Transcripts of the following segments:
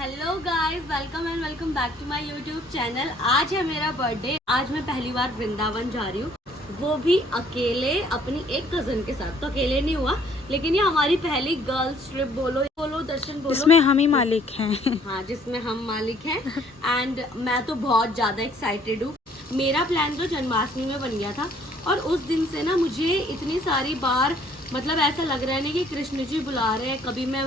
Hello guys, welcome and welcome back to my YouTube channel. आज है मेरा birthday. आज मैं पहली बार वृंदावन जा रही हूँ, वो भी अकेले अपनी एक कजन के साथ। तो अकेले नहीं हुआ, लेकिन ये हमारी पहली गर्ल्स ट्रिप बोलो दर्शन बोलो, जिसमें हम ही मालिक हैं। हाँ, जिसमें हम मालिक हैं। एंड मैं तो बहुत ज्यादा एक्साइटेड हूँ। मेरा प्लान तो जन्माष्टमी में बन गया था और उस दिन से ना मुझे इतनी सारी बार मतलब ऐसा लग रहा है ना कि कृष्ण जी बुला रहे हैं। कभी मैं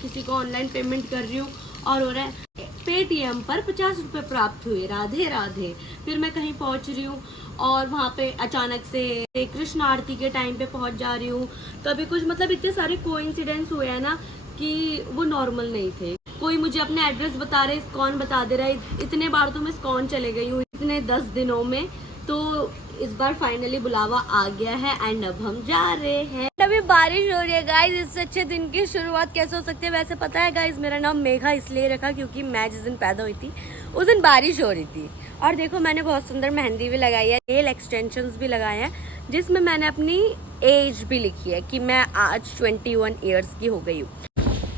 किसी को ऑनलाइन पेमेंट कर रही हूँ और हो रहा है पेटीएम पर 50 रुपये प्राप्त हुए, राधे राधे। फिर मैं कहीं पहुँच रही हूँ और वहाँ पे अचानक से कृष्ण आरती के टाइम पे पहुँच जा रही हूँ। कभी कुछ मतलब इतने सारे कोइंसिडेंस हुए हैं ना कि वो नॉर्मल नहीं थे। कोई मुझे अपने एड्रेस बता रहे, इस्कॉन बता दे रहा है। इतने बार तो मैं इस्कॉन चले गई हूँ इतने 10 दिनों में। तो इस बार फाइनली बुलावा आ गया है एंड अब हम जा रहे हैं। अभी बारिश हो रही है गाइस, इससे अच्छे दिन की शुरुआत कैसे हो सकती है। वैसे पता है गाइस, मेरा नाम मेघा इसलिए रखा क्योंकि मैं जिस दिन पैदा हुई थी उस दिन बारिश हो रही थी। और देखो, मैंने बहुत सुंदर मेहंदी भी लगाई है, नेल एक्सटेंशंस भी लगाए हैं, जिसमें मैंने अपनी एज भी लिखी है कि मैं आज 21 ईयर्स की हो गई हूँ।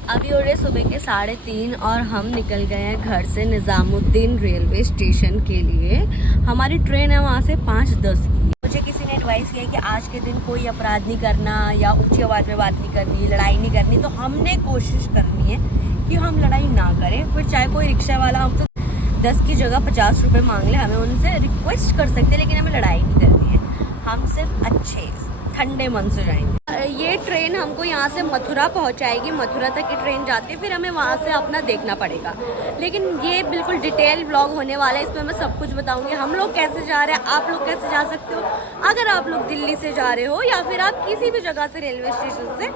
अभी हो रहे सुबह के 3:30 और हम निकल गए हैं घर से निज़ामुद्दीन रेलवे स्टेशन के लिए। हमारी ट्रेन है वहाँ से 5:10 की। मुझे किसी ने एडवाइस किया कि आज के दिन कोई अपराध नहीं करना या ऊंची आवाज़ में बात नहीं करनी, लड़ाई नहीं करनी। तो हमने कोशिश करनी है कि हम लड़ाई ना करें। फिर चाहे कोई रिक्शा वाला हमसे 10 की जगह 50 रुपये मांग ले, हमें उनसे रिक्वेस्ट कर सकते हैं, लेकिन हमें लड़ाई नहीं करनी है। हम सिर्फ अच्छे ठंडे मन से जाएंगे। ये ट्रेन हमको यहाँ से मथुरा पहुँचाएगी, मथुरा तक की ट्रेन जाती है, फिर हमें वहाँ से अपना देखना पड़ेगा। लेकिन ये बिल्कुल डिटेल ब्लॉग होने वाला है, इसमें मैं सब कुछ बताऊंगी। हम लोग कैसे जा रहे हैं, आप लोग कैसे जा सकते हो अगर आप लोग दिल्ली से जा रहे हो या फिर आप किसी भी जगह से रेलवे स्टेशन से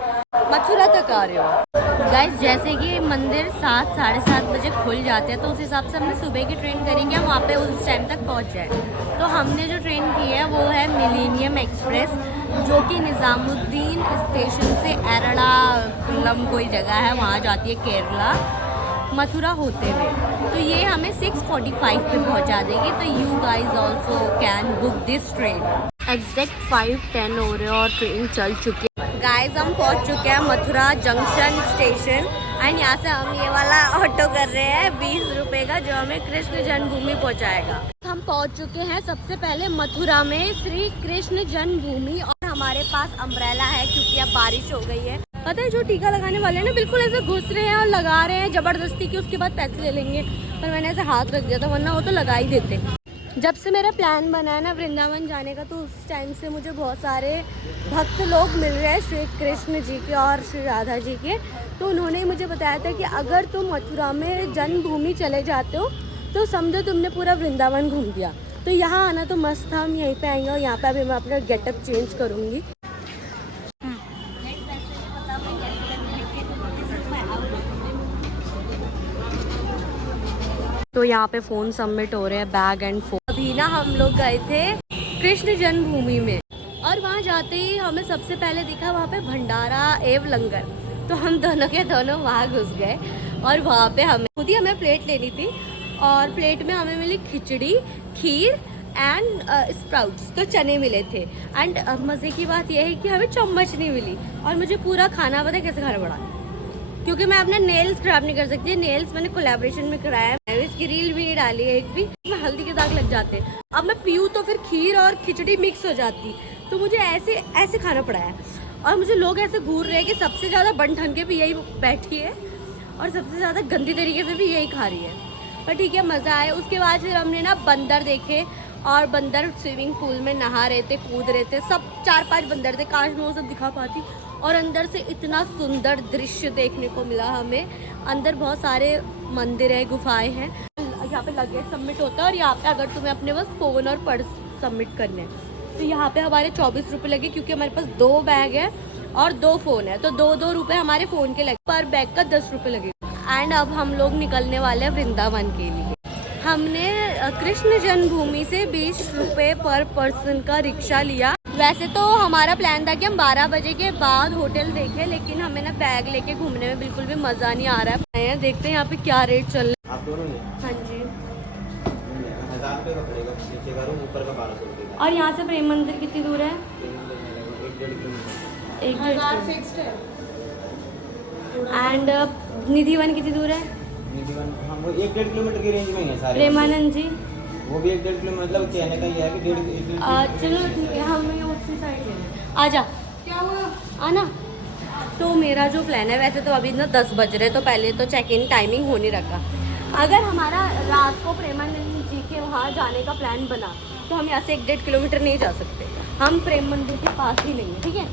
मथुरा तक आ रहे हो। गाइस, जैसे कि मंदिर 7 साढ़े 7 बजे खुल जाते हैं, तो उस हिसाब से हमने सुबह की ट्रेन करेंगे, हम वहाँ पे उस टाइम तक पहुँच जाए। तो हमने जो ट्रेन की है वो है मिलेनियम एक्सप्रेस, जो कि निज़ामुद्दीन स्टेशन से एर्णाकुलम कोई जगह है वहाँ जाती है, केरला मथुरा होते हुए। तो ये हमें 6:45 पे पहुँचा देगी। तो you guys also can book this train. Exact 5:10 हो रहे और ट्रेन चल चुकी है। गाइज, हम पहुँच चुके हैं मथुरा जंक्शन स्टेशन एंड यहाँ से हम ये वाला ऑटो कर रहे हैं 20 रुपये का, जो हमें कृष्ण जन्मभूमि पहुँचाएगा। हम पहुँच चुके हैं सबसे पहले मथुरा में श्री कृष्ण जन्मभूमि, और हमारे पास अम्ब्रेला है क्योंकि अब बारिश हो गई है। पता है, जो टीका लगाने वाले हैं ना, बिल्कुल ऐसे घुस रहे हैं और लगा रहे हैं जबरदस्ती कि उसके बाद पैसे ले लेंगे, पर मैंने ऐसे हाथ रख दिया था, वरना वो तो लगा ही देते। जब से मेरा प्लान बना है ना वृंदावन जाने का, तो उस टाइम से मुझे बहुत सारे भक्त लोग मिल रहे हैं, श्री कृष्ण जी के और श्री राधा जी के। तो उन्होंने मुझे बताया था कि अगर तुम मथुरा में जन्मभूमि चले जाते हो तो समझो तुमने पूरा वृंदावन घूम दिया। तो यहाँ आना तो मस्त था। हम यहीं पे आएंगे और यहाँ पे अभी मैं अपना गेटअप चेंज करूँगी। तो यहाँ पे फ़ोन सबमिट हो रहे हैं, बैग एंड फ़ोन। अभी ना हम लोग गए थे कृष्ण जन्मभूमि में, और वहाँ जाते ही हमें सबसे पहले दिखा वहाँ पे भंडारा एवं लंगर। तो हम दोनों के दोनों वहाँ घुस गए और वहाँ पे हमें प्लेट लेनी थी, और प्लेट में हमें मिली खिचड़ी, खीर एंड स्प्राउट्स, तो चने मिले थे। एंड मज़े की बात यह है कि हमें चम्मच नहीं मिली, और मुझे पूरा खाना पता है कैसे खाना पड़ा, क्योंकि मैं अपना नेल्स खराब नहीं कर सकती। नेल्स मैंने कोलैबोरेशन में कराया है, इसकी रील भी नहीं डाली है एक भी, इसमें हल्दी के दाग लग जाते हैं। अब मैं पीऊँ तो फिर खीर और खिचड़ी मिक्स हो जाती, तो मुझे ऐसे खाना पड़ा है। और मुझे लोग ऐसे घूर रहे हैं कि सबसे ज़्यादा बन ठन के भी यही बैठी है और सबसे ज़्यादा गंदी तरीके से भी यही खा रही है, पर ठीक है, मज़ा आया। उसके बाद फिर हमने ना बंदर देखे, और बंदर स्विमिंग पूल में नहा रहे थे, कूद रहे थे, सब 4-5 बंदर थे। काश मैं वो सब दिखा पाती। और अंदर से इतना सुंदर दृश्य देखने को मिला हमें। अंदर बहुत सारे मंदिर है, गुफाएं हैं। यहाँ पे लगेज सबमिट होता है, और यहाँ पे अगर तुम्हें अपने बस फ़ोन और पर्स सबमिट करने हैं, तो यहाँ पे हमारे 24 रुपये लगे, क्योंकि हमारे पास 2 बैग है और 2 फ़ोन है, तो 2-2 रुपये हमारे फ़ोन के लगे, पर बैग का 10 रुपये लगे। एंड अब हम लोग निकलने वाले हैं वृंदावन के लिए। हमने कृष्ण जन्मभूमि से 20 रुपये पर पर्सन का रिक्शा लिया। वैसे तो हमारा प्लान था कि हम 12 बजे के बाद होटल देखें, लेकिन हमें ना बैग लेके घूमने में बिल्कुल भी मज़ा नहीं आ रहा है। देखते हैं यहाँ पे क्या रेट चल रहा है। आप दोनों ने? हाँ जी। 1000 रुपये का पड़ेगा, नीचे का रूम, ऊपर का 1200 रुपये का। और यहाँ से प्रेम मंदिर कितनी दूर है? 1-1.5 किलोमीटर। 1-1.5 फिक्स्ड है। एंड निधिवन कितनी दूर है? निधि वन, हाँ वो 1-1.5 किलोमीटर की रेंज में ही है सारे। प्रेमानंद जी वो भी 1-1.5 किलोमीटर, मतलब कहने का ये है कि 1.5 चलो ठीक है, हमें उसी साइड आ जा। क्या हुआ आना। तो मेरा जो प्लान है, वैसे तो अभी ना 10 बज रहे, तो पहले तो चेक इन टाइमिंग हो नहीं रखा। अगर हमारा रात को प्रेमानंद जी के वहाँ जाने का प्लान बना तो हम यहाँ से 1-1.5 किलोमीटर नहीं जा सकते, हम प्रेम मंदिर के पास ही नहीं है, ठीक है।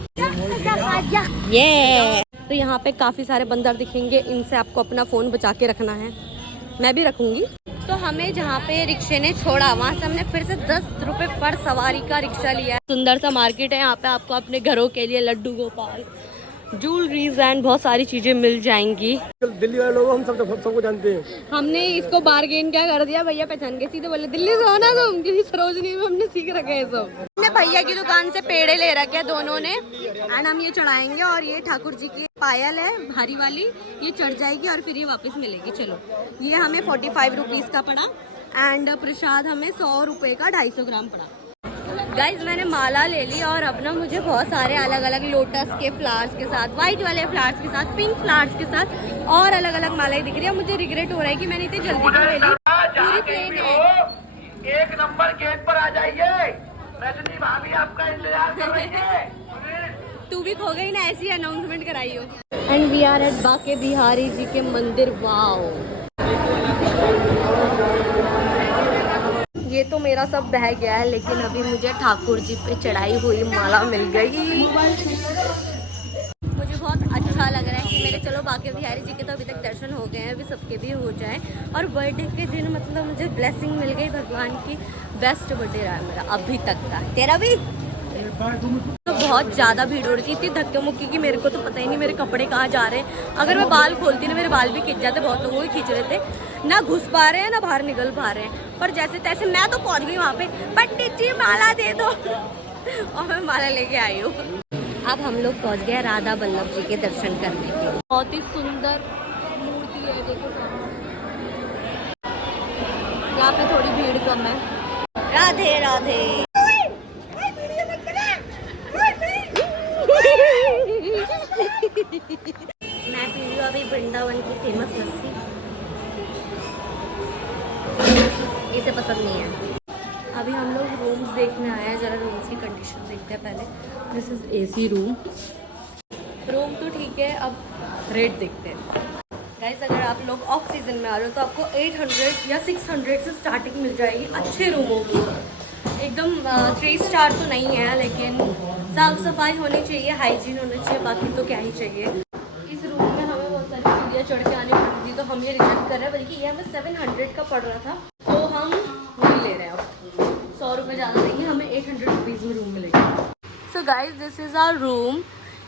ये तो यहाँ पे काफ़ी सारे बंदर दिखेंगे, इनसे आपको अपना फ़ोन बचा के रखना है, मैं भी रखूँगी। तो हमें जहाँ पे रिक्शे ने छोड़ा वहाँ से हमने फिर से 10 रुपये पर सवारी का रिक्शा लिया है। सुंदर सा मार्केट है, यहाँ पे आपको अपने घरों के लिए लड्डू गोपाल, ज्वेलरीज एंड बहुत सारी चीजें मिल जाएंगी। दिल्ली वाले लोग हम सबको जानते हैं। हमने इसको बार्गेन क्या कर दिया, भैया पहचान के सीधे बोले दिल्ली से हो ना तुम, क्योंकि सरोजनी में हमने सीख रखे है सब। हमने भैया की दुकान से पेड़े ले रखे हैं दोनों ने, एंड हम ये चढ़ाएंगे। और ये ठाकुर जी की पायल है भारी वाली, ये चढ़ जाएगी और फिर ये वापस मिलेगी। चलो, ये हमें 45 रुपीज़ का पड़ा, एंड प्रसाद हमें 100 रुपये का 250 ग्राम पड़ा। गाइज मैंने माला ले ली, और अब ना मुझे बहुत सारे अलग अलग लोटस के फ्लावर्स के साथ, वाइट वाले फ्लावर्स के साथ, पिंक फ्लावर्स के साथ और अलग अलग मालाएं दिख रही है। मुझे रिग्रेट हो रहा है कि मैंने इतनी जल्दी क्यों ले ली। पूरी प्लेन है। 1 नंबर गेट पर आ जाइए, रजनी भाभी आपका इंतजार कर रही है। तू भी खो गई ना, ऐसी अनाउंसमेंट कराई हो। And we are eight Banke Bihari ji के मंदिर। वाओ, ये तो मेरा सब बह गया है, लेकिन अभी मुझे ठाकुर जी पे चढ़ाई हुई माला मिल गई। मुझे बहुत अच्छा लग रहा है कि मेरे चलो बाके बिहारी जी के तो अभी तक दर्शन हो गए हैं, अभी सबके भी हो जाए। और बर्थडे के दिन मतलब मुझे ब्लेसिंग मिल गई भगवान की। बेस्ट बर्थडे रहा है मेरा अभी तक का। तेरा भी? तो बहुत ज़्यादा भीड़ हो रही थी, इतनी धक्के मुक्की की मेरे को तो पता ही नहीं मेरे कपड़े कहाँ जा रहे हैं। अगर मैं बाल खोलती ना, मेरे बाल भी खींच जाते, बहुत लोगों को खींच रहे थे, ना घुस पा रहे हैं ना बाहर निकल पा रहे हैं। पर जैसे तैसे मैं तो पहुँच गई वहाँ पे। पंडित जी माला दे दो और मैं माला लेके आई हूँ। अब हम लोग पहुँच गए राधा वल्लभ जी के दर्शन करने के लिए। बहुत ही सुंदर मूर्ति है, देखो यहाँ पे थोड़ी भीड़ कम है। राधे राधे। मैं पी रही हूँ अभी वृंदावन की फेमस लस्सी, इसे पसंद नहीं है। अभी हम लोग रूम्स देखने आए हैं, ज़रा रूम्स की कंडीशन देखते हैं पहले। दिस इज़ एसी रूम तो ठीक है, अब रेट देखते हैं। गाइस अगर आप लोग ऑफ सीजन में आ रहे हो तो आपको 800 या 600 से स्टार्टिंग मिल जाएगी अच्छे रूमों की। एकदम 3 स्टार तो नहीं है, लेकिन साफ सफाई होनी चाहिए, हाइजीन होना चाहिए, बाकी तो क्या ही चाहिए। इस रूम में हमें बहुत सारी सीढ़ियाँ चढ़ के आनी पड़ती थी, तो हम ये रिजेक्ट कर रहे हैं। बल्कि ये हमें 700 का पड़ रहा था, तो हम वही ले रहे हैं। अब 100 रुपये ज़्यादा देंगे, हमें 800 रुपीज़ में रूम मिलेगा। So guys this is our room.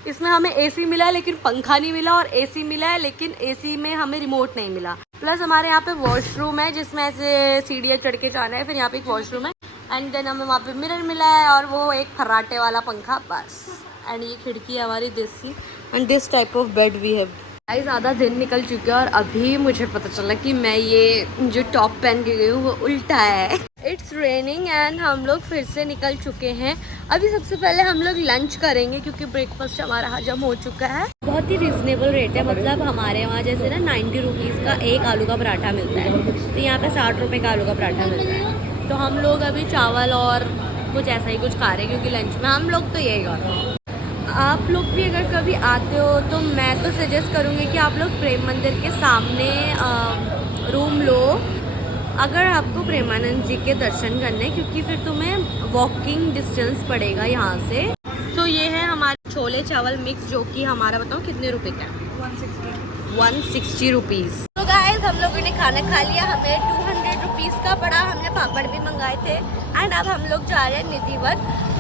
इसमें हमें एसी मिला है लेकिन पंखा नहीं मिला, और एसी मिला है लेकिन एसी में हमें रिमोट नहीं मिला। प्लस हमारे यहाँ पे वॉशरूम है जिसमें ऐसे सीढ़ियाँ चढ़ के जाना है, फिर यहाँ पे एक वॉशरूम है, एंड देन हमें वहाँ पे मिरर मिला है और वो एक फर्राटे वाला पंखा, बस। एंड ये खिड़की है हमारी देसी, and this type of bed we have. Guys ज़्यादा दिन निकल चुके हैं और अभी मुझे पता चला कि मैं ये जो टॉप पहन के गई हूँ वो उल्टा है। इट्स रेनिंग एंड हम लोग फिर से निकल चुके हैं। अभी सबसे पहले हम लोग लंच करेंगे क्योंकि ब्रेकफास्ट हमारा हजम हो चुका है। बहुत ही रिजनेबल रेट है, मतलब हमारे वहाँ जैसे ना 90 रुपीज़ का एक आलू का पराठा मिलता है, तो यहाँ पे 60 रुपये का आलू का पराठा मिलता है। तो हम लोग अभी चावल और कुछ ऐसा ही कुछ खा रहे हैं क्योंकि लंच में हम लोग तो यही खा रहे हैं। आप लोग भी अगर कभी आते हो तो मैं तो सजेस्ट करूँगी कि आप लोग प्रेम मंदिर के सामने रूम लो, अगर आपको प्रेमानंद जी के दर्शन करने हैं, क्योंकि फिर तुम्हें वॉकिंग डिस्टेंस पड़ेगा यहाँ से। तो ये है हमारे छोले चावल मिक्स, जो कि हमारा बताओ कितने रुपए का है? 160 रुपीज़। तो गाइस हम लोगों ने खाना खा लिया, हमें 200 रुपीज़ का पड़ा। हमने पापड़ भी मंगाए थे, एंड अब हम लोग जा रहे हैं निधि वन।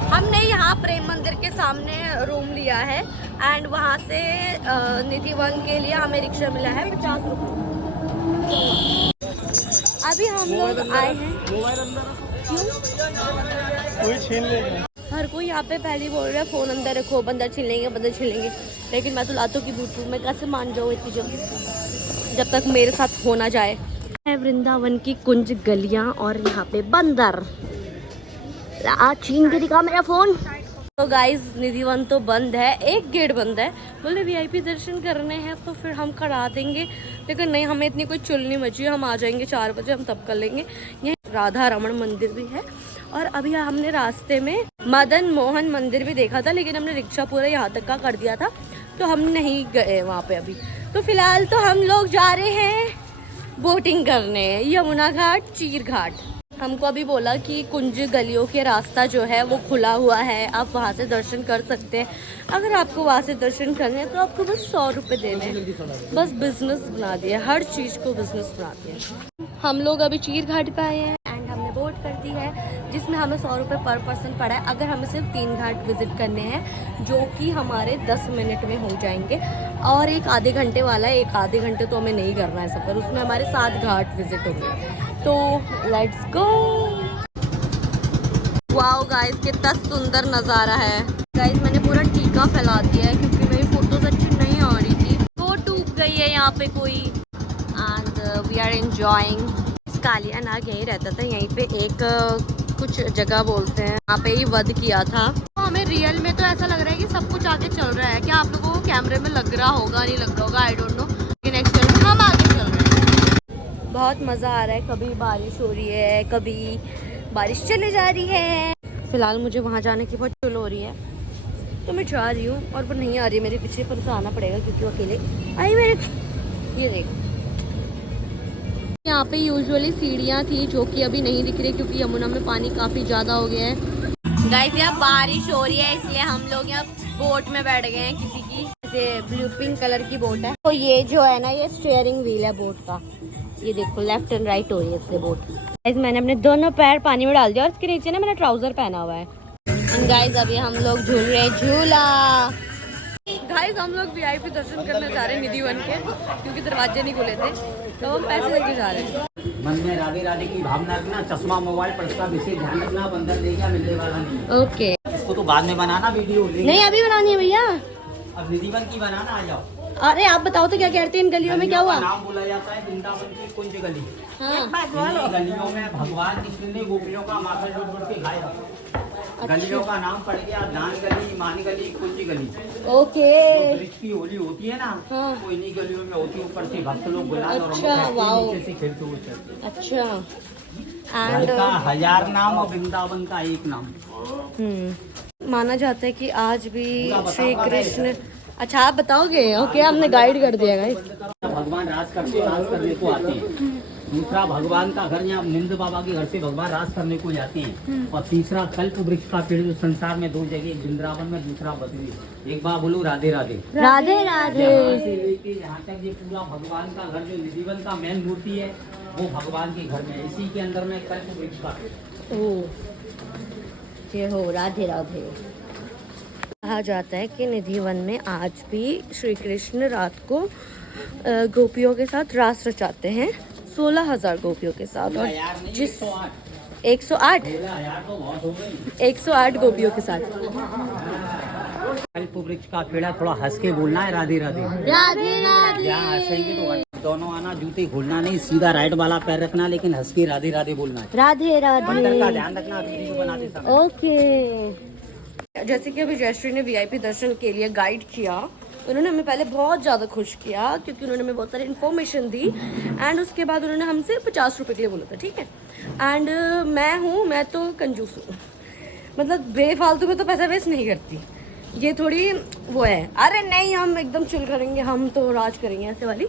हमने यहाँ प्रेम मंदिर के सामने रूम लिया है, एंड वहाँ से निधि वन के लिए हमें रिक्शा मिला है 50 रुपये। अभी हम लोग आए हैं, क्यों कोई छीन लेगा। हर कोई यहाँ पे पहले बोल रहा है फ़ोन अंदर रखो, बंदर छीन लेंगे, लेकिन मैं तो लातों की बूट हूँ, मैं कैसे मान जाऊँ इतनी जल्दी, जब तक मेरे साथ हो ना जाए। वृंदावन की कुंज गलियाँ और यहाँ पे बंदर। छीन के दिखा मेरा फ़ोन। तो गाइस निधिवन तो बंद है, एक गेट बंद है। बोले वीआईपी दर्शन करने हैं तो फिर हम करा देंगे, लेकिन नहीं, हमें इतनी कोई चुल नहीं मची, हम आ जाएंगे 4 बजे, हम तब कर लेंगे। ये राधा रमण मंदिर भी है और अभी हमने रास्ते में मदन मोहन मंदिर भी देखा था, लेकिन हमने रिक्शा पूरा यहाँ तक का कर दिया था तो हम नहीं गए वहाँ पे अभी। तो फिलहाल तो हम लोग जा रहे हैं बोटिंग करने यमुना घाट, चीर घाट। हमको अभी बोला कि कुंज गलियों के रास्ता जो है वो खुला हुआ है, आप वहाँ से दर्शन कर सकते हैं। अगर आपको वहाँ से दर्शन करने हैं तो आपको बस 100 रुपये देने हैं। बस बिजनेस बना दिया, हर चीज़ को बिजनेस बना दिया। हम लोग अभी चीर घाट पे आए हैं एंड हमने बोट कर दी है, जिसमें हमें 100 रुपये पर पर्सन पड़ा है। अगर हमें सिर्फ 3 घाट विजिट करने हैं जो कि हमारे 10 मिनट में हो जाएंगे, और एक आधे घंटे वाला है, एक आधे घंटे तो हमें नहीं करना है सफ़र, उसमें हमारे 7 घाट विजिट होंगे। तो लेट्स गो। वाओ गाइस, कितना सुंदर नज़ारा है। गाइस मैंने पूरा टीका फैला दिया है क्योंकि मेरी फोटोज अच्छी नहीं आ रही थी, वो डूब गई है यहाँ पे कोई। And we are enjoying. Kaliya Naag यहीं रहता था, यहीं पे एक कुछ जगह बोलते हैं, यहाँ पे ही वध किया था। तो हमें रियल में तो ऐसा लग रहा है कि सब कुछ आगे चल रहा है। क्या आप लोगों को कैमरे में लग रहा होगा, नहीं लग रहा होगा, आई डोंट नो, लेकिन एक्चुअली हम आगे चल रहे हैं। बहुत मज़ा आ रहा है, कभी बारिश हो रही है, कभी बारिश चले जा रही है। फिलहाल मुझे वहाँ जाने की बहुत चुल हो रही है तो मैं जा रही हूँ, और वो नहीं आ रही है मेरे पीछे, पर उसे आना पड़ेगा क्योंकि वो अकेले आई मेरे। ये देख, यहाँ पे यूजुअली सीढ़ियाँ थी जो कि अभी नहीं दिख रही क्योंकि यमुना में पानी काफ़ी ज़्यादा हो गया है। गाइस यहाँ बारिश हो रही है इसलिए हम लोग यहाँ बोट में बैठ गए हैं, किसी की जैसे ब्लू पिंक कलर की बोट है। तो ये जो है ना, ये स्टीयरिंग व्हील है बोट का, ये देखो लेफ्ट एंड राइट हो रही है इससे बोट। गाइस मैंने अपने दोनों पैर पानी में डाल दिया और इसके नीचे ना मैंने ट्राउजर पहना हुआ है। गाइस अभी हम लोग झूल रहे हैं झूला। गाइस हम लोग वीआईपी दर्शन करने जा रहे हैं निधिवन के, क्योंकि दरवाजे नहीं खुले थे तो हम पैसे लेके जा रहे हैं। मन में राधे राधे की भावना रखना, चश्मा मोबाइल पर्स का विशेष ध्यान रखना, बंधन देगा मिलने वाला नहीं। ओके, इसको तो बाद में बनाना वीडियो। नहीं अभी बनानी है भैया, अब निधिवन की बनाना, आ जाओ। अरे आप बताओ तो क्या कहते हैं इन गलियों में क्या हुआ? नाम बोला जाता है वृंदावन की कुंज गली। हाँ। इन गलियों में भगवान कृष्ण ने गोपियों का माथा जोड़ के खाया। गलियों का नाम पड़ गया दान गली, मान गली, कुंज गली। ओके, वृक्ष की होली होती है ना, हाँ। तो इन्हीं गलियों में होती है। ऊपर से भक्त लोग गुलाल और अच्छा, वाओ। नीचे से खेलते हुए चलते। अच्छा। घर का 1000 नाम और वृंदावन का 1 नाम। माना जाता है कि आज भी श्री कृष्ण। अच्छा आप बताओगे? ओके, हमने गाइड कर दिया गाइस। भगवान राज करने को आते हैं। दूसरा भगवान का घर यहाँ निंद बाबा के घर से भगवान राज करने को जाते हैं। और तीसरा कल्प वृक्ष का पेड़ जो संसार में 2 जगह, एक वृंदावन में, दूसरा बद्री। एक बार बोलो राधे राधे। राधे राधे। यहाँ से लेके यहाँ तक ये पूरा भगवान का घर, जो निधिवन का मेन मूर्ति है, वो भगवान के घर में है। इसी के अंदर में कल्प वृक्ष का पेड़। जय हो राधे राधे। कहा जाता है कि निधिवन में आज भी श्री कृष्ण रात को गोपियों के साथ रास रचाते हैं, 16,000 गोपियों के साथ। और जिस 108 108 गोपियों के साथ। कल्प वृक्ष का पेड़ा, थोड़ा हंस के बोलना है राधे राधे। राधे राधे। यहाँ हंसेंगे तो दोनों आना, जूते खोलना नहीं, सीधा राइट वाला पैर रखना, लेकिन हंस के राधे राधे बोलना है। राधे मंदिर का राधे। ध्यान रखना वीडियो बनाते समय। ओके, जैसे कि अभी जयश्री ने वीआईपी दर्शन के लिए गाइड किया, उन्होंने हमें पहले बहुत ज़्यादा खुश किया क्योंकि उन्होंने हमें बहुत सारी इन्फॉर्मेशन दी। एंड उसके बाद उन्होंने हमसे 50 रुपये के लिए बोला था, ठीक है। एंड मैं तो कंजूस हूँ, मतलब बेफालतू में तो पैसा वेस्ट नहीं करती, ये थोड़ी वो है। अरे नहीं, हम एकदम चिल करेंगे, हम तो राज करेंगे ऐसे वाली।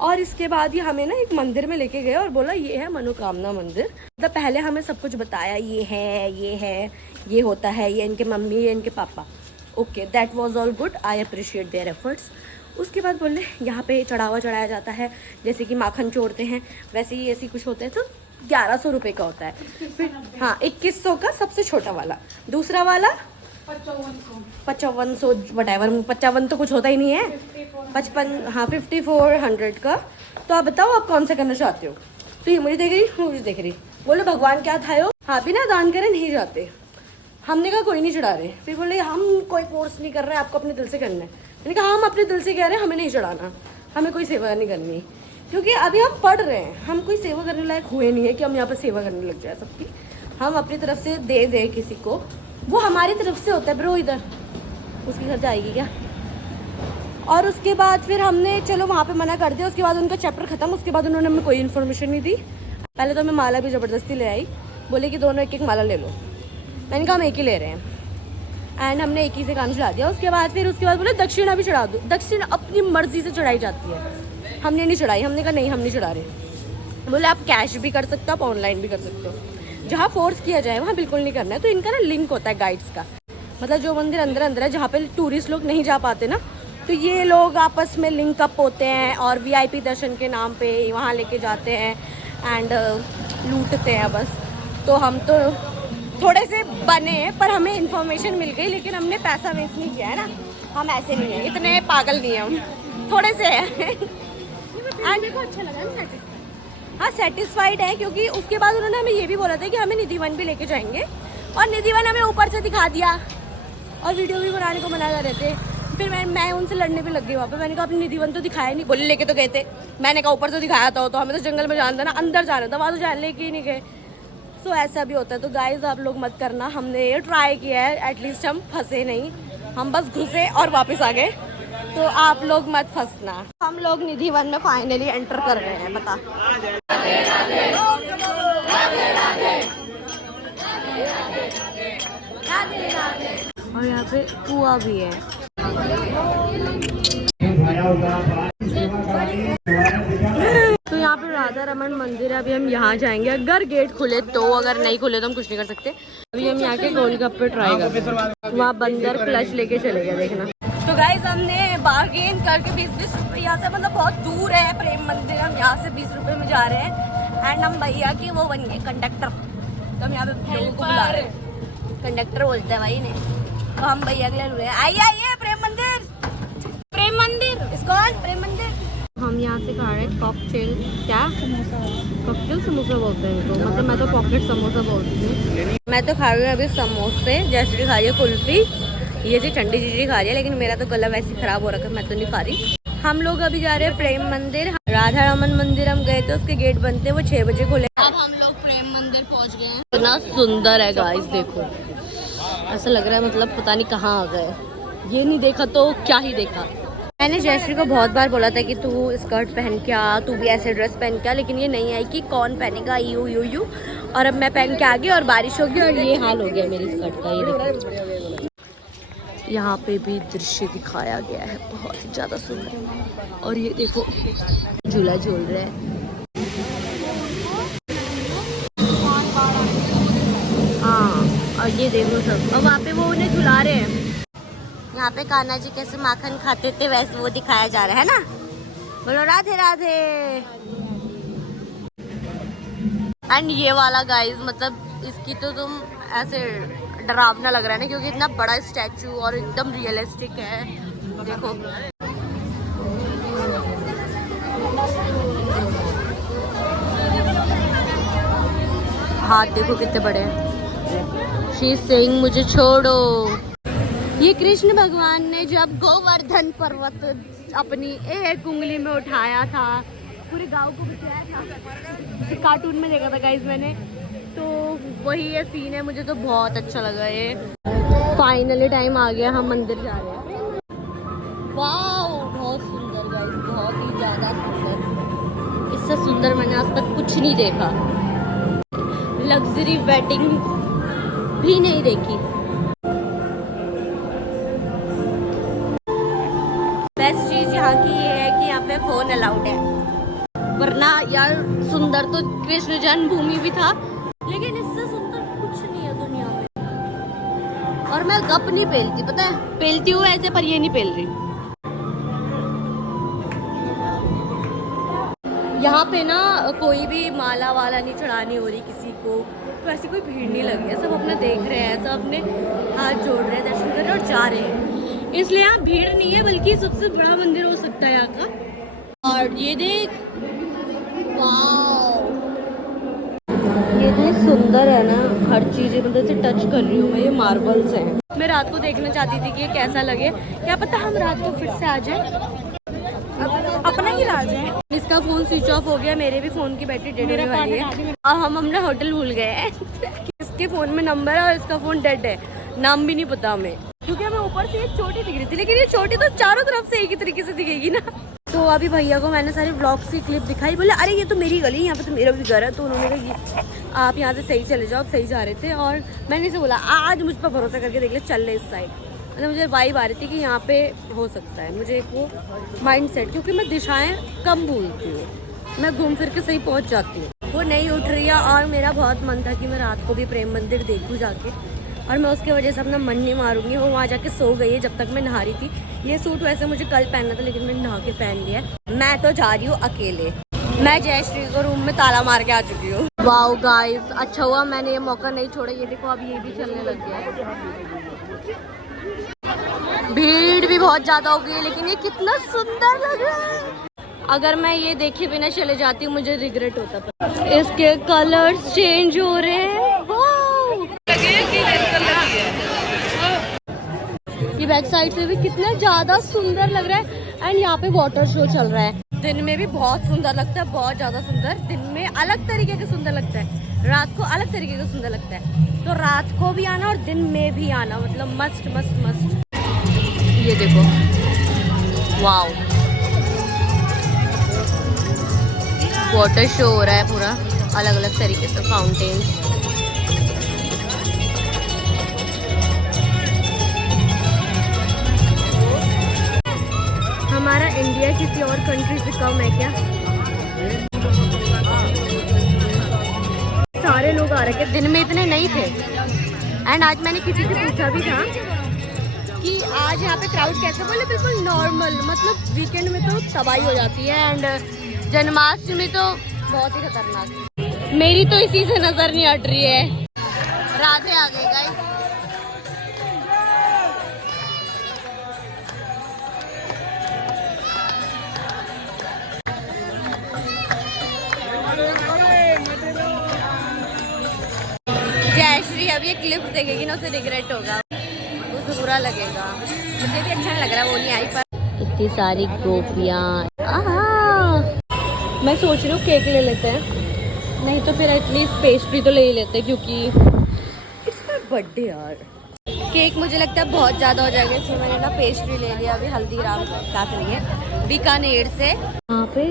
और इसके बाद ये हमें ना एक मंदिर में लेके गए और बोला ये है मनोकामना मंदिर। मतलब पहले हमें सब कुछ बताया, ये है, ये होता है, ये इनके मम्मी, ये इनके पापा। Okay, that was all good, I appreciate their efforts. उसके बाद बोले यहाँ पे चढ़ावा चढ़ाया जाता है, जैसे कि माखन छोड़ते हैं वैसे ही ऐसी कुछ होता है। तो 1100 रुपये का होता है। फिर हाँ 2100 का सबसे छोटा वाला, दूसरा वाला 5500 वटेवर, 55 तो कुछ होता ही नहीं है, 55, हाँ 5400 का। तो आप बताओ आप कौन सा करना चाहते हो? तो ये मुझे देख रही, मुझे देख रही, बोले भगवान क्या था हो, हाँ बिना दान करे नहीं जाते। हमने कहा कोई नहीं चढ़ा रहे। फिर बोले हम कोई फोर्स नहीं कर रहे, आपको अपने दिल से करना है। मैंने कहा हम अपने दिल से कह रहे हैं, हमें नहीं चढ़ाना, हमें कोई सेवा नहीं करनी, क्योंकि अभी हम पढ़ रहे हैं, हम कोई सेवा करने लायक हुए नहीं है कि हम यहाँ पर सेवा करने लग जाए सबकी। हम अपनी तरफ से दे किसी को, वो हमारी तरफ से होता है ब्रो, इधर उसके घर जाएगी क्या। और उसके बाद फिर हमने चलो वहाँ पे मना कर दिया, उसके बाद उनका चैप्टर ख़त्म, उसके बाद उन्होंने हमें कोई इन्फॉर्मेशन नहीं दी। पहले तो हमें माला भी ज़बरदस्ती ले आई, बोले कि दोनों एक एक माला ले लो। मैंने कहा हम एक ही ले रहे हैं एंड हमने एक ही से काम चला दिया। उसके बाद बोले दक्षिणा भी चढ़ा दो। दक्षिणा अपनी मर्जी से चढ़ाई जाती है, हमने नहीं चढ़ाई। हमने कहा नहीं हम नहीं चढ़ा रहे। बोले आप कैश भी कर सकते हो, आप ऑनलाइन भी कर सकते हो, जहाँ फोर्स किया जाए वहाँ बिल्कुल नहीं करना है। तो इनका ना लिंक होता है गाइड्स का, मतलब जो मंदिर अंदर अंदर है जहाँ पे टूरिस्ट लोग नहीं जा पाते ना, तो ये लोग आपस में लिंक अप होते हैं और VIP दर्शन के नाम पे वहाँ लेके जाते हैं एंड लूटते हैं बस। तो हम तो थोड़े से बने हैं पर हमें इन्फॉर्मेशन मिल गई, लेकिन हमने पैसा वेस्ट नहीं किया है ना, हम ऐसे नहीं हैं, इतने पागल नहीं हैं हम, थोड़े से हैं। एंड को अच्छा लगा, हाँ सेटिस्फाइड है, क्योंकि उसके बाद उन्होंने हमें ये भी बोला था कि हमें निधि वन भी लेके जाएंगे, और निधि वन हमें ऊपर से दिखा दिया और वीडियो भी बनाने को मना कर रहे थे। फिर मैं उनसे लड़ने पे लग गई वहाँ पे। मैंने कहा अपनी निधि वन तो दिखाया नहीं, बोले लेके तो गए थे। मैंने कहा ऊपर से दिखाया था, तो हमें तो जंगल में जाना था ना, अंदर जाना था, वहाँ तो जाने लेके ही नहीं गए। सो ऐसा भी होता है। तो गाइज आप लोग मत करना, हमने ये ट्राई किया है, एटलीस्ट हम फंसे नहीं, हम बस घुसे और वापस आ गए। तो आप लोग मत फंसना। हम लोग निधि वन में फाइनली एंटर कर रहे हैं, बता। और यहाँ पे कुआं भी है। तो यहाँ पे राधा रमन मंदिर है। अभी हम यहाँ जाएंगे, अगर गेट खुले तो, अगर नहीं खुले तो हम कुछ नहीं कर सकते। अभी हम यहाँ के गोलगप्पे ट्राई करते हैं। वहाँ बंदर प्लस लेके चले गया, देखना। तो गाइस हमने बार्गेन करके 20-20 रुपये, यहाँ से मतलब बहुत दूर है प्रेम मंदिर, हम यहाँ से 20 रुपये में जा रहे हैं। एंड हम भैया की वो बन गए कंडक्टर, तो हम यहाँ पे लोगों को बुला रहे हैं। कंडक्टर बोलते हैं भाई ने, तो हम भैया के लिए ले रहे हैं। आइए आइए प्रेम मंदिर, प्रेम मंदिर, इस्कॉन प्रेम मंदिर। हम यहाँ से खा रहे हैं कॉकटेल, क्या कॉकटेल समोसा बोलते हैं इनको, मतलब मैं तो पॉकेट समोसा बोलती हूँ। मैं तो खा रही हूँ अभी समोसे, जैसे खा रही है कुल्फी, ये जी ठंडी चीज़ें खा रही है, लेकिन मेरा तो गला वैसे ही खराब हो रखा है, मैं तो नहीं खा रही। हम लोग अभी जा रहे हैं प्रेम मंदिर। राधा रमन मंदिर हम गए थे, उसके गेट बनते वो 6 बजे खुले। अब हम लोग प्रेम मंदिर पहुंच गए हैं। इतना सुंदर है गाइस, देखो ऐसा लग रहा है मतलब पता नहीं कहाँ आ गए, ये नहीं देखा तो क्या ही देखा। मैंने जयश्री को बहुत बार बोला था कि तू स्कर्ट पहन के आ, तू भी ऐसे ड्रेस पहन के आ, लेकिन ये नहीं आई कि कौन पहनेगा, यू। और अब मैं पहन के आ गई और बारिश हो गई और ये हाल हो गया मेरी स्कर्ट का। ये देखो यहाँ पे भी दृश्य दिखाया गया है, बहुत ही ज़्यादा सुंदर। और ये देखो झूला झूल रहा है। हाँ और ये देखो सब, और वहाँ पे वो उन्हें झुला रहे हैं। यहाँ पे कान्हा जी कैसे माखन खाते थे वैसे वो दिखाया जा रहा है ना। बोलो राधे राधे। एंड ये वाला गाइस, मतलब इसकी तो तुम ऐसे डरावना लग रहा है ना, क्योंकि इतना बड़ा स्टैचू और एकदम रियलिस्टिक है। देखो हाथ देखो कितने बड़े हैं। शी इज सेइंग मुझे छोड़ो। ये कृष्ण भगवान ने जब गोवर्धन पर्वत अपनी एक उंगली में उठाया था, पूरे गांव को बचाया था। कार्टून में देखा था गाइस मैंने, तो वही ये सीन है। मुझे तो बहुत अच्छा लगा ये। फाइनली टाइम आ गया, हम मंदिर जा रहे हैं। वाओ बहुत सुंदर गाइस, बहुत ही ज़्यादा सुंदर। इससे सुंदर मैंने आज तक कुछ नहीं देखा। लग्जरी वेडिंग भी नहीं देखी। बेस्ट चीज़ यहाँ की ये है कि यहाँ पे फ़ोन अलाउड है, वरना यार सुंदर तो कृष्ण जन्मभूमि भी था, लेकिन इससे सुंदर कुछ नहीं है दुनिया में। और मैं गप नहीं पेलती, पता है, पेलती हूँ ऐसे पर ये नहीं पेल रही। यहाँ पे ना कोई भी माला वाला नहीं चढ़ानी हो रही किसी को, तो ऐसी कोई भीड़ नहीं लगी है। सब अपना देख रहे हैं, सब अपने हाथ जोड़ रहे हैं, दर्शन कर रहे हैं और जा रहे हैं। इसलिए यहाँ भीड़ नहीं है, बल्कि सबसे बड़ा मंदिर हो सकता है यहाँ का। और ये देख, वाओ ये इतनी सुंदर है ना, हर चीज़ मतलब से टच कर रही हूँ मैं। ये मार्बल्स हैं। मैं रात को देखना चाहती थी कि ये कैसा लगे, क्या पता हम रात को फिर से आ जाए, अपना ही राज है। इसका फ़ोन स्विच ऑफ हो गया, मेरे भी फ़ोन की बैटरी डेड होने वाली है और हम अपना होटल भूल गए हैं। इसके फ़ोन में नंबर है और इसका फ़ोन डेड है। नाम भी नहीं पता हमें, क्योंकि हमें ऊपर से ये चोटी दिख रही थी, लेकिन ये चोटी तो चारों तरफ से एक ही तरीके से दिखेगी ना। तो अभी भैया को मैंने सारे व्लॉग्स की क्लिप दिखाई, बोले अरे ये तो मेरी गली है, यहाँ पे तो मेरा भी घर है। तो उन्होंने कहा ये आप यहाँ से सही चले जाओ, आप सही जा रहे थे। और मैंने इसे बोला आज मुझ पर भरोसा करके देख ले, चल ले इस साइड। मतलब मुझे वाइब आ रही थी कि यहाँ पे हो सकता है, मुझे एक वो माइंड सेट, क्योंकि मैं दिशाएं कम भूलती हूँ, मैं घूम फिर के सही पहुँच जाती हूँ। वो नहीं उठ रही है और मेरा बहुत मन था कि मैं रात को भी प्रेम मंदिर देखूँ जाके, और मैं उसके वजह से अपना मन नहीं मारूंगी। वो वहाँ जाके सो गई है जब तक मैं नहा रही थी। ये सूट वैसे मुझे कल पहनना था, लेकिन मैंने नहा के पहन लिया। मैं तो जा रही हूँ अकेले, मैं जयश्री को रूम में ताला मार के आ चुकी हूँ। वाओ गाइस, अच्छा हुआ मैंने ये मौका नहीं छोड़ा। ये देखो अब ये भी चलने लग गया है। भीड़ भी बहुत ज्यादा हो गई है, लेकिन ये कितना सुंदर लग रहा है। अगर मैं ये देखे बिना चले जाती हूँ मुझे रिग्रेट होता था। इसके कलर्स चेंज हो रहे हैं। ये बैक साइड से भी कितना ज्यादा सुंदर लग रहा है। एंड यहाँ पे वाटर शो चल रहा है। दिन में भी बहुत सुंदर लगता है, बहुत ज्यादा सुंदर। दिन में अलग तरीके का सुंदर लगता है, रात को अलग तरीके का सुंदर लगता है। तो रात को भी आना और दिन में भी आना, मतलब मस्त मस्त मस्त। ये देखो, वाओ, वाटर शो हो रहा है पूरा, अलग अलग तरीके से फाउंटेन। हमारा इंडिया किसी और कंट्री से कम है क्या? सारे लोग आ रहे थे, दिन में इतने नहीं थे। एंड आज मैंने किसी से पूछा भी था कि आज यहाँ पे क्राउड कैसे, बोले बिल्कुल नॉर्मल, मतलब वीकेंड में तो तबाही हो जाती है। एंड जन्माष्टमी तो बहुत ही खतरनाक। मेरी तो इसी से नजर नहीं हट रही है। राधे आ गए गाइस। जयश्री अब ये क्लिप्स देखेगी ना, उसे रिग्रेट होगा, उसे बुरा लगेगा। मुझे भी अच्छा लग रहा है, वो नहीं आई पर इतनी सारी गोपियाँ। मैं सोच रही हूँ केक ले लेते हैं, नहीं तो फिर एटलीस्ट पेस्ट्री तो ले ही लेते हैं, क्योंकि इट्स माय बर्थडे यार। केक मुझे लगता है बहुत ज़्यादा हो जाएगा, इसलिए मैंने ना पेस्ट्री ले लिया। अभी हल्दीराम का है बीकानेर से। यहाँ पे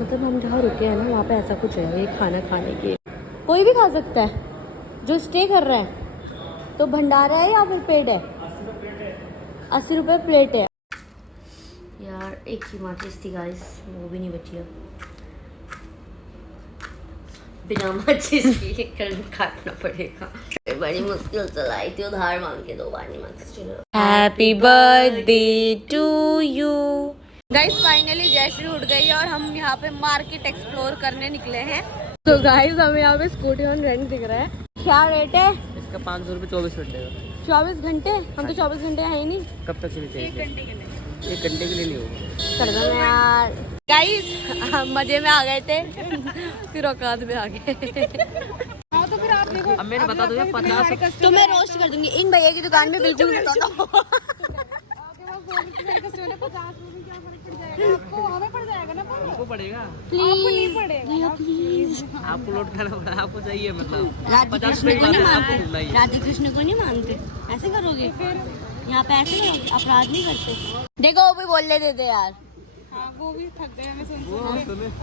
मतलब हम जहाँ रुके हैं ना, वहाँ पे ऐसा कुछ है, ये खाना खाने के कोई भी खा सकता है जो स्टे कर रहा है। तो भंडारा है या फिर पेट है? 80 रुपये प्लेट है यार। एक ही माचिस थी गाइस, वो भी नहीं बची अब। बिना माचिस के काटना पड़ेगा। बड़ी मुश्किल से लाई थी, उधार मांग के 2 बार नहीं माचिस। Happy birthday to you guys. Finally Jayshree उठ गई और हम यहाँ पे मार्केट एक्सप्लोर करने निकले हैं। तो गाइस हमें यहाँ पे स्कूटी ऑन रेंट दिख रहा है। क्या रेट है इसका? 500 रुपये 24 घंटे का। 24 घंटे? हम तो 24 घंटे है ही नहीं। कब तक के लिए चाहिए? 1 घंटे के लिए। 1 घंटे के लिए नहीं होगा। कर दो यार। गाइस मजे में आ गए थे फिर औकात में आ गए। तो फिर आप देखो, अब मैंने बता दो 50। तो मैं रोस्ट कर दूंगी इन भैया की दुकान में, बिल्कुल बता दो। आपको हमें पड़ जाएगा ना, आपको पड़ेगा, आपको नहीं पड़ेगा। प्लीज। आपको लोड करना पड़ा, आपको चाहिए मतलब राधे 50 कृष्ण को नहीं आपको मानते, मिलना ही है। राधे कृष्ण को नहीं मानते, ऐसे करोगे? यहाँ पे ऐसे करोगे? अपराध नहीं करते। देखो वो भी बोलने देते यार। हाँ, वो भी थक गए हमें सुन।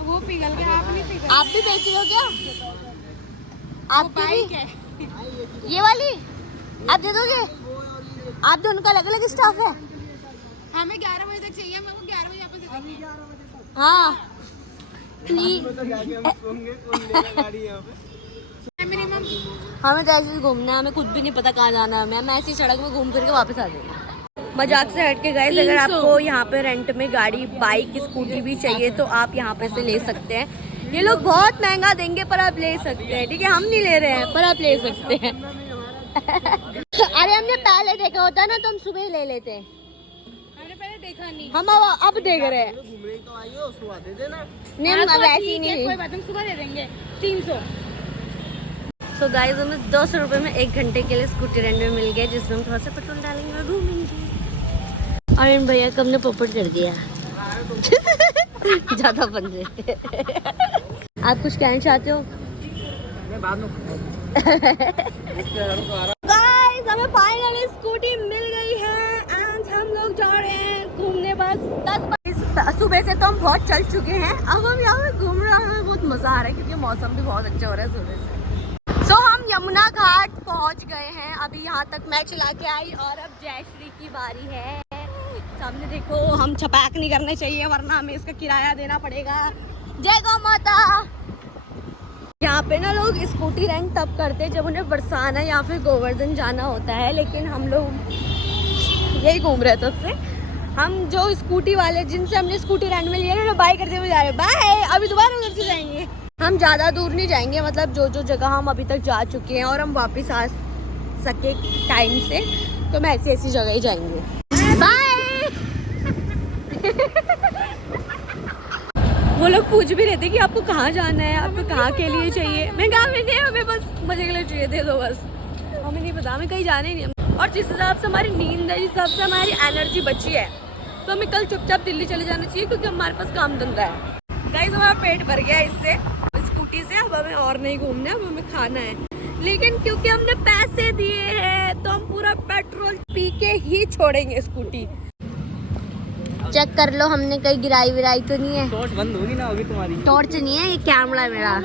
वो पिघल गए, आप नहीं पिघल। आप भी बेच रहे हो क्या? आपकी बाइक है, भी ये वाली आप दे दोगे? आप दोनों का अलग अलग स्टाफ है? हमें 11 बजे तक चाहिए, मैं वो 11 बजे आपस हाँ प्लीज। मिनिमम। हमें तो ऐसे ही घूमना है, हमें खुद भी नहीं पता कहाँ जाना है। हमें ऐसी सड़क में घूम फिर के वापस आ जाएंगे। मजाक से हट के गए, अगर आपको यहाँ पे रेंट में गाड़ी, बाइक, स्कूटी भी चाहिए तो आप यहाँ पे से ले सकते हैं। ये लोग बहुत महंगा देंगे पर आप ले सकते हैं, ठीक है? हम नहीं ले रहे हैं पर आप ले सकते हैं। अरे हमने पहले देखा होता ना तो हम सुबह ही ले लेते हैं। हमने पहले देखा नहीं। हम अब देख रहे हैं। नहीं हम वैसे ही नहीं। कोई बात नहीं, सुबह दे देंगे 300। सो गाइस हमें 200 रुपये में 1 घंटे के लिए स्कूटी रेंट में मिल गया, जिसमें हम थोड़ा सा पेट्रोल डालेंगे और घूमेंगे। और इन भैया को हमने पोपट कर दिया। ज्यादा बन रहे। आप कुछ कहना चाहते हो? मैं बाद में गाइस हमें फाइनली स्कूटी मिल गई है एंड हम लोग जा रहे हैं घूमने। बस 10 बजे सुबह से तो हम बहुत चल चुके हैं, अब हम यहाँ पे घूम रहे हैं। बहुत मज़ा आ रहा है क्योंकि मौसम भी बहुत अच्छा हो रहा है सुबह से। सो हम यमुना घाट पहुँच गए हैं। अभी यहाँ तक मैं चला के आई और अब जयश्री की बारी है। सामने देखो, हम छपाक नहीं करने चाहिए वरना हमें इसका किराया देना पड़ेगा। जय गौ माता। यहाँ पे ना लोग स्कूटी रेंट तब करते हैं जब उन्हें बरसाना या फिर गोवर्धन जाना होता है, लेकिन हम लोग यही घूम रहे तब से। हम जो स्कूटी वाले जिनसे हमने स्कूटी रेंट में लिया ना, बाय करते हुए जा रहे हैं। बाय, अभी दोबारा उधर से जाएंगे। हम ज़्यादा दूर नहीं जाएंगे, मतलब जो जो जगह हम अभी तक जा चुके हैं और हम वापस आ सके टाइम से, तो हम ऐसी ऐसी जगह ही जाएंगे। बाय। वो लोग पूछ भी रहे थे कि आपको कहाँ जाना है, आपको कहाँ के लिए चाहिए। मैं कहा नहीं, हमें बस मजे के लिए चाहिए, दे दो बस, हमें नहीं पता, हमें कहीं जाना ही नहीं। और जिस हिसाब से हमारी नींद है, जिस हिसाब से हमारी एनर्जी बची है, तो हमें कल चुपचाप दिल्ली चले जाना चाहिए क्योंकि हमारे पास काम धंधा है। गाइस हमारा पेट भर गया इससे, स्कूटी से। अब हमें और नहीं घूमना है, अब हमें खाना है। लेकिन क्योंकि हमने पैसे दिए हैं तो हम पूरा पेट्रोल पी के ही छोड़ेंगे स्कूटी। चेक कर लो हमने कहीं गिराई विराई तो नहीं है। टॉर्च बंद होगी ना होगी तुम्हारी? टॉर्च नहीं है, ये कैमरा है मेरा।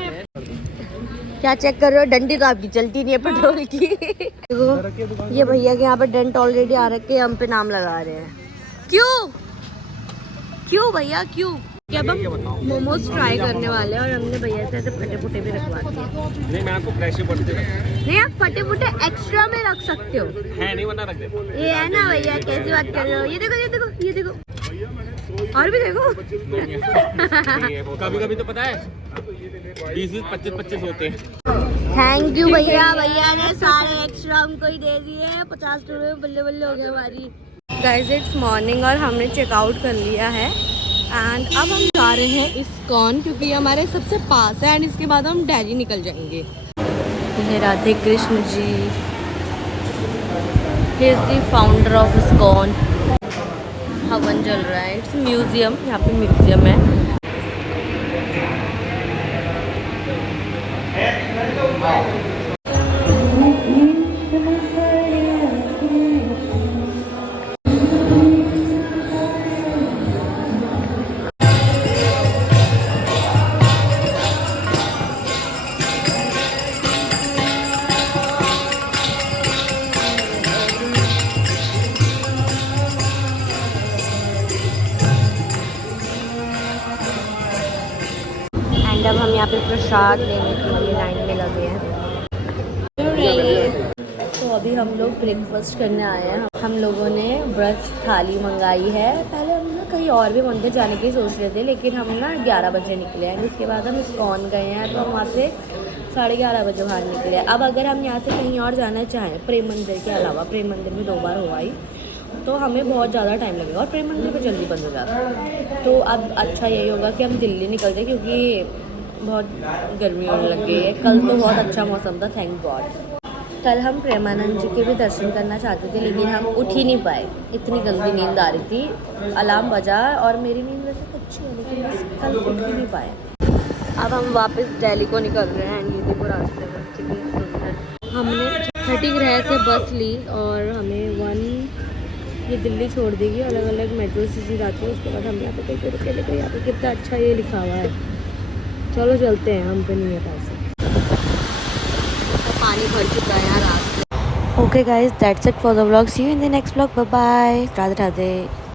क्या चेक कर रहे हो? डंडी तो आपकी चलती नहीं है पेट्रोल की। देखो ये भैया के यहाँ पे डेंट ऑलरेडी आ रखे, हम पे नाम लगा रहे हैं। क्यों क्यों भैया क्यों? कि अब हम मोमोज ट्राई करने वाले हैं और हमने भैया से ऐसे फटे फुटे भी रखवा दिए। नहीं, मैं आपको फ्रेश ही पड़ते नहीं, आप फटे फुटे एक्स्ट्रा में रख सकते हो। है नहीं, वरना रख दे। ये है ना भैया, कैसी बात कर रहे हो? ये देखो ये देखो ये देखो, और भी देखो। कभी कभी तो पता है 20-25 होते हैं। थैंक यू भैया, भैया ने सारे एक्स्ट्रा हमको ही दे दिए। 50 रुपये बल्ले बल्ले हो गया हमारी। गाइस इट्स मॉर्निंग और हमने चेकआउट कर लिया है एंड अब हम जा रहे हैं इस्कॉन क्योंकि ये हमारे सबसे पास है एंड इसके बाद हम दिल्ली निकल जाएंगे। ये Radhe Krishna ji, he is the founder of ISKCON. हवन चल रहा है, इट्स म्यूजियम, यहाँ पे म्यूजियम है। अब हम यहाँ पे प्रसाद लेने के लिए लाइन में लगे हैं। तो अभी हम लोग ब्रेकफास्ट करने आए हैं। हम लोगों ने ब्रज थाली मंगाई है। पहले हम ना कहीं और भी मंदिर जाने की सोच रहे थे, लेकिन हम ना 11 बजे निकले हैं। इसके बाद हम इस्कॉन गए हैं, तो हम वहाँ से 11:30 बजे बाहर निकले। अब अगर हम यहाँ से कहीं और जाना चाहें, प्रेम मंदिर के अलावा, प्रेम मंदिर में 2 बार हुआ ही, तो हमें बहुत ज़्यादा टाइम लगेगा और प्रेम मंदिर पर जल्दी बंद हो जाता है। तो अब अच्छा यही होगा कि हम दिल्ली निकल जाए क्योंकि बहुत गर्मी होने लग गई है। कल तो बहुत अच्छा मौसम था, थैंक गॉड। कल हम प्रेमानंद जी के भी दर्शन करना चाहते थे, लेकिन हम उठ ही नहीं पाए, इतनी गंदी नींद आ रही थी। अलार्म बजा और मेरी नींद वैसे अच्छी है, लेकिन बस कल उठ ही नहीं पाए। अब हम वापस दिल्ली को निकल रहे हैं। ये देखो रास्ते में कितनी सुंदर। हमने छठी ग्रह से बस ली और हमें ये दिल्ली छोड़ देगी। अलग अलग मेट्रो सिटीज आती है, उसके बाद हम यहाँ पे कहीं रुके। देखो यहाँ पे कितना अच्छा ये लिखा हुआ है। चलो चलते हैं, हम पे नहीं है पैसे। पानी भर चुका है यार रात में। Okay guys, that's it for the vlog. See you in the next vlog. Bye bye, Radhe Radhe.